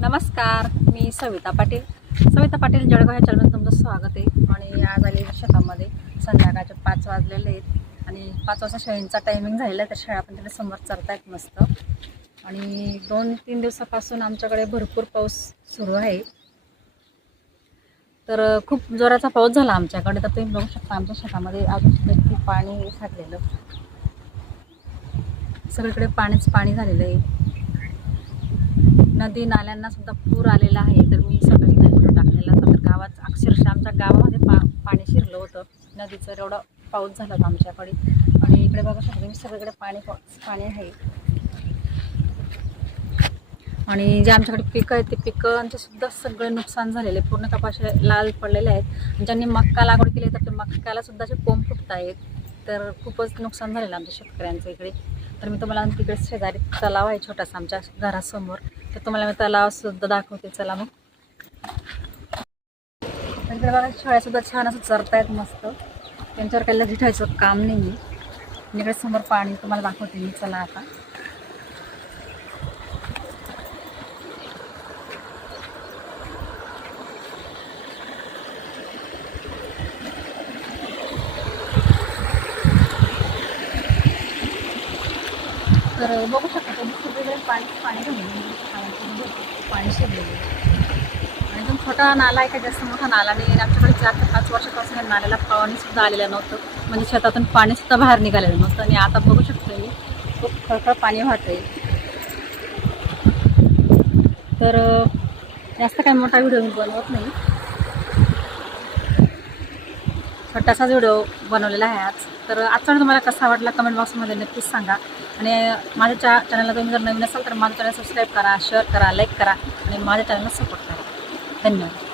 नमस्कार मी सविता पाटील. सविता पाटील जळगाव ह्या चॅनलमध्ये तुमचं स्वागत आहे. आणि आज आली शेतामध्ये. संध्याकाळचे पाच वाजलेले आहेत. आणि पाच वाजता शेळींचा टायमिंग झालेला आहे तर शेळ्या पण तिथे समोर चरतायत मस्त. आणि दोन तीन दिवसापासून आमच्याकडे भरपूर पाऊस सुरू आहे. तर खूप जोराचा पाऊस झाला आमच्याकडे तर तुम्ही बघू शकता आमच्या शेतामध्ये अजून सुद्धा पाणी साठलेलं. सगळीकडे पाणीच पाणी झालेलं आहे. नदी नाल्यांना सुद्धा पूर आलेला आहे. तर मी सकाळी फोटो टाकलेला होता. तर गावात अक्षरशः आमच्या गावामध्ये पा पाणी शिरलं होतं. नदीचं एवढं पाऊस झाला होता आमच्याकडे. आणि इकडे बघा शकते मी सगळीकडे पाणी पाणी आहे. आणि जे आमच्याकडे पिकं आहेत ते पिकांचे सुद्धा सगळे नुकसान झालेले पूर्ण कपाशे लाल पडलेले आहेत. ज्यांनी मक्का लागवड केली तर ते मक्काला सुद्धा असे कोंब फुटत आहेत तर खूपच नुकसान झालेलं आमच्या शेतकऱ्यांचं इकडे. तर मी तुम्हाला तिकडे शेजारी तलाव आहे छोटासा आमच्या घरासमोर. तर तुम्हाला मी तलाव सुद्धा दाखवते. चला मग. तर इकडे बघा शेळ्या सुद्धा छान असं चरतायत मस्त. त्यांच्यावर काही लक्ष ठेवायचं काम नाही आहे इकडे समोर पाणी तुम्हाला दाखवते मी. चला आता. तर बघू शकता तुम्ही सगळीकडे पाणी पाणी झालेलं पाणी शिरलेलं आणि एकदम छोटा नाला आहे का जास्त मोठा नाला नाही आणि आमच्याकडे चार ते पाच वर्षापासून या नाल्याला पाणीसुद्धा आलेलं नव्हतं. म्हणजे शेतातून पाणीसुद्धा बाहेर निघालेलं नव्हतं. आणि आता बघू शकतो मी खूप खळखळ पाणी वाहतंय. तर जास्त काही मोठा व्हिडिओ मी बनवत नाही. छोटासाच व्हिडिओ बनवलेला आहे आज. तर आजचा तुम्हाला कसा वाटला कमेंट बॉक्समध्ये नक्कीच सांगा. आणि माझ्या चा चॅनलला तुम्ही जर नवीन असाल तर माझं चॅनल सबस्क्राईब करा शेअर करा लाईक करा आणि माझ्या चॅनलला सपोर्ट करा. धन्यवाद.